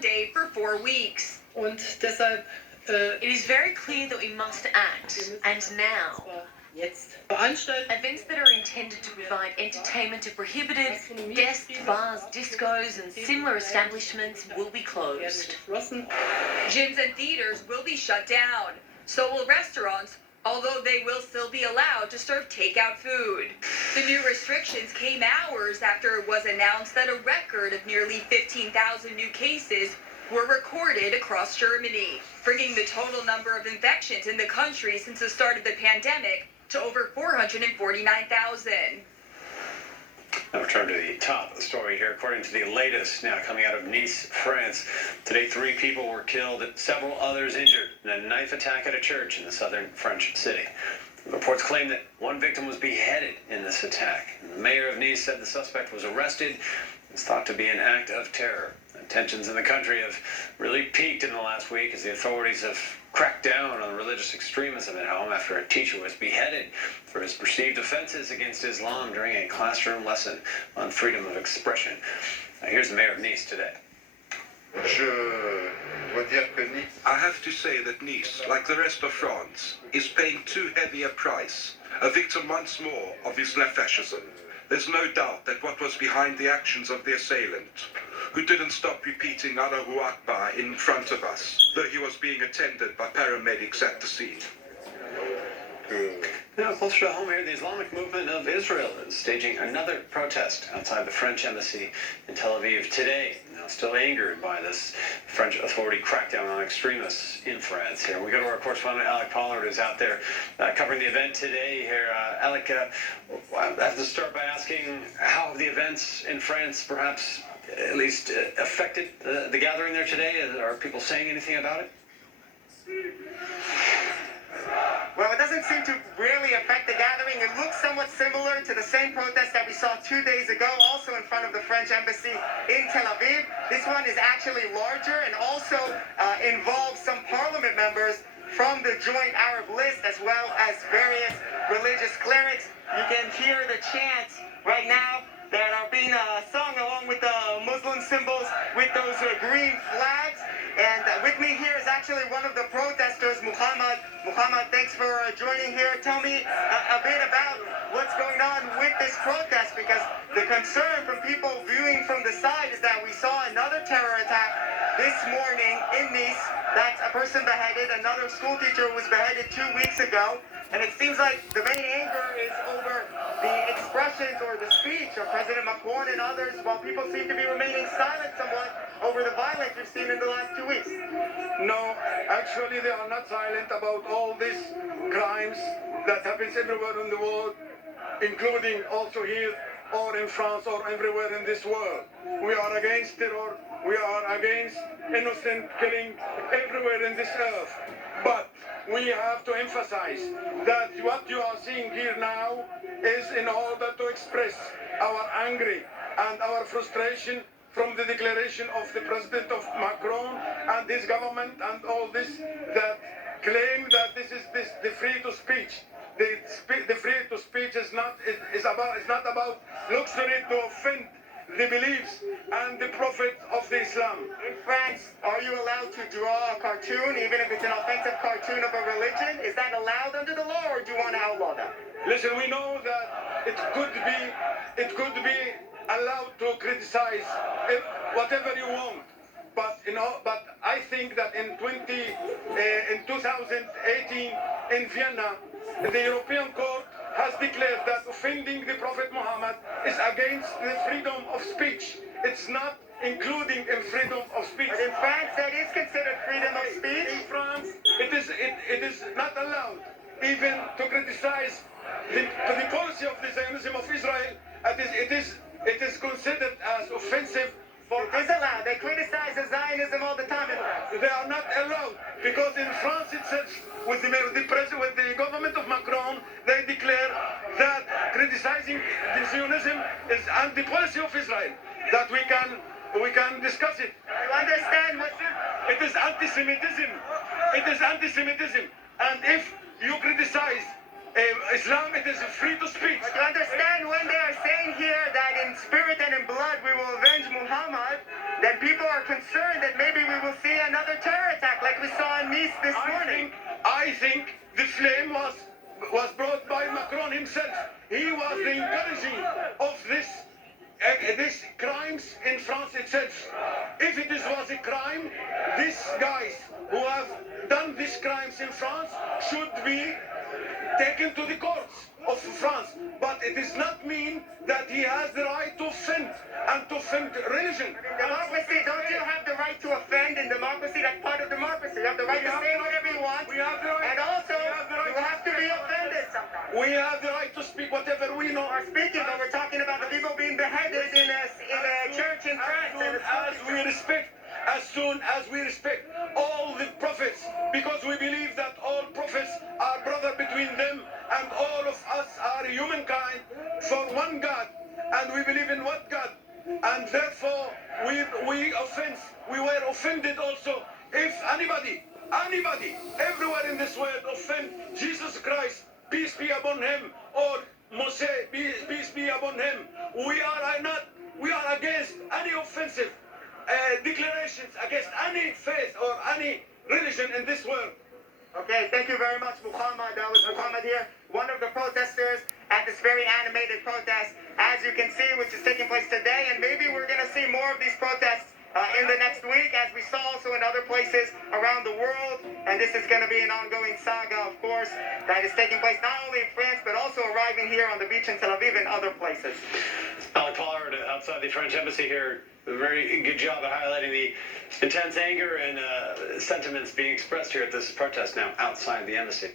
day for 4 weeks. Und deshalb It is very clear that we must act, and now. jetzt veranstalten. Events that are intended to provide entertainment to prohibited guests, bars, discos, and similar establishments will be closed. Gyms and theaters will be shut down. So will restaurants, although they will still be allowed to serve takeout food. The new restrictions came hours after it was announced that a record of nearly 15,000 new cases were recorded across Germany, bringing the total number of infections in the country since the start of the pandemic to over 449,000. Now return to the top of the story here. According to the latest now coming out of Nice, France, today 3 people were killed, several others injured in a knife attack at a church in the southern French city. Reports claim that one victim was beheaded in this attack. And the mayor of Nice said the suspect was arrested. It's thought to be an act of terror. And tensions in the country have really peaked in the last week as the authorities have cracked down on religious extremism at home after a teacher was beheaded for his perceived offenses against Islam during a classroom lesson on freedom of expression. Now, here's the mayor of Nice today. I have to say that Nice, like the rest of France, is paying too heavy a price, a victim once more of Islam-fascism. There's no doubt that what was behind the actions of the assailant, who didn't stop repeating Allahu Akbar in front of us, though he was being attended by paramedics at the scene. Now, closer to home here, the Islamic movement of Israel is staging another protest outside the French embassy in Tel Aviv today. Now, still angered by this French authority crackdown on extremists in France. Here we go to our correspondent Alec Pollard, who's out there covering the event today. Here, Alec, I have to start by asking how the events in France perhaps at least affected the gathering there today. Are people saying anything about it? Well, it doesn't seem to really affect the gathering. It looks somewhat similar to the same protest that we saw 2 days ago, also in front of the French embassy in Tel Aviv. This one is actually larger and also involves some parliament members from the Joint Arab List, as well as various religious clerics. You can hear the chants right now that are being sung along with the Muslim symbols with those green flags. And with me here is actually one of the protesters, Muhammad. Muhammad, thanks for joining here. Tell me a bit about what's going on with this protest, because the concern from people viewing from the side is that we saw another terror attack this morning in Nice. That's a person beheaded. Another school teacher was beheaded 2 weeks ago. And it seems like the main anger is over the expressions or the speech of President Macron and others, while people seem to be remaining silent somewhat over the violence we've seen in the last 2 weeks. No, actually they are not silent about all these crimes that happens everywhere in the world, including also here or in France or everywhere in this world. We are against terror. We are against innocent killing everywhere in this earth. But we have to emphasize that what you are seeing here now is in order to express our anger and our frustration from the declaration of the President of Macron and his government and all this that claim that this is the free to speech. The free to speech is not about luxury to offend the beliefs and the prophet of the Islam. In France, are you allowed to draw a cartoon, even if it's an offensive cartoon of a religion? Is that allowed under the law, or do you want to outlaw that? Listen, we know that it could be allowed to criticize whatever you want, but I think that in 2018 in Vienna, the European Court has declared that offending the Prophet Muhammad is against the freedom of speech. It's not including in freedom of speech. But in France, that is considered freedom of speech. In France, it is not allowed even to criticize the policy of the Zionism of Israel. It is considered as offensive. It is allowed. They criticize the Zionism all the time in France. They are not allowed because in France itself, with the government of Macron, they declare that criticizing the Zionism is the policy of Israel. That we can discuss it. You understand what? It is anti-Semitism. It is anti-Semitism. And if you criticize Islam, it is free to speech. But you understand when they are saying here that in spirit and in blood we will avenge Muhammad, then people are concerned that maybe released this morning. I think the flame was brought by Macron himself. He was the encouraging of this crimes in France itself. If it was a crime, these guys who have done these crimes in France should be taken to the courts of France. But it does not mean that he has the right to offend and to offend religion. In democracy, don't you have the right to offend in democracy? That's part of democracy. You have the right to say whatever you want. We have the right. And also, you have to be offended sometimes. We have the right to speak whatever we know. We're speaking, but we're talking about the people being beheaded in a church in France. As soon as we respect all the prophets, because we believe that all prophets are brother between them, and all of us are humankind for one God, and we believe in one God, and therefore we were offended also if anybody, everywhere in this world offend Jesus Christ, peace be upon him, or Moses, peace be upon him. We are against any offensive declarations against any faith or any religion in this world. Okay, thank you very much, Muhammad. That was Muhammad here, one of the protesters at this very animated protest, as you can see, which is taking place today. And maybe we're going to see more of these protests in the next week, as we saw also in other places around the world. And this is going to be an ongoing saga, of course, that is taking place not only in France, but also arriving here on the beach in Tel Aviv and other places. Alec Pollard outside the French embassy here. A very good job of highlighting the intense anger and sentiments being expressed here at this protest now outside the embassy.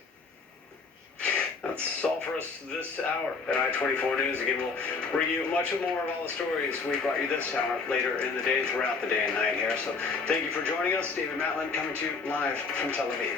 That's all for us this hour at I-24 News. Again, we'll bring you much more of all the stories we brought you this hour later in the day, throughout the day and night here. So thank you for joining us. David Matlin coming to you live from Tel Aviv.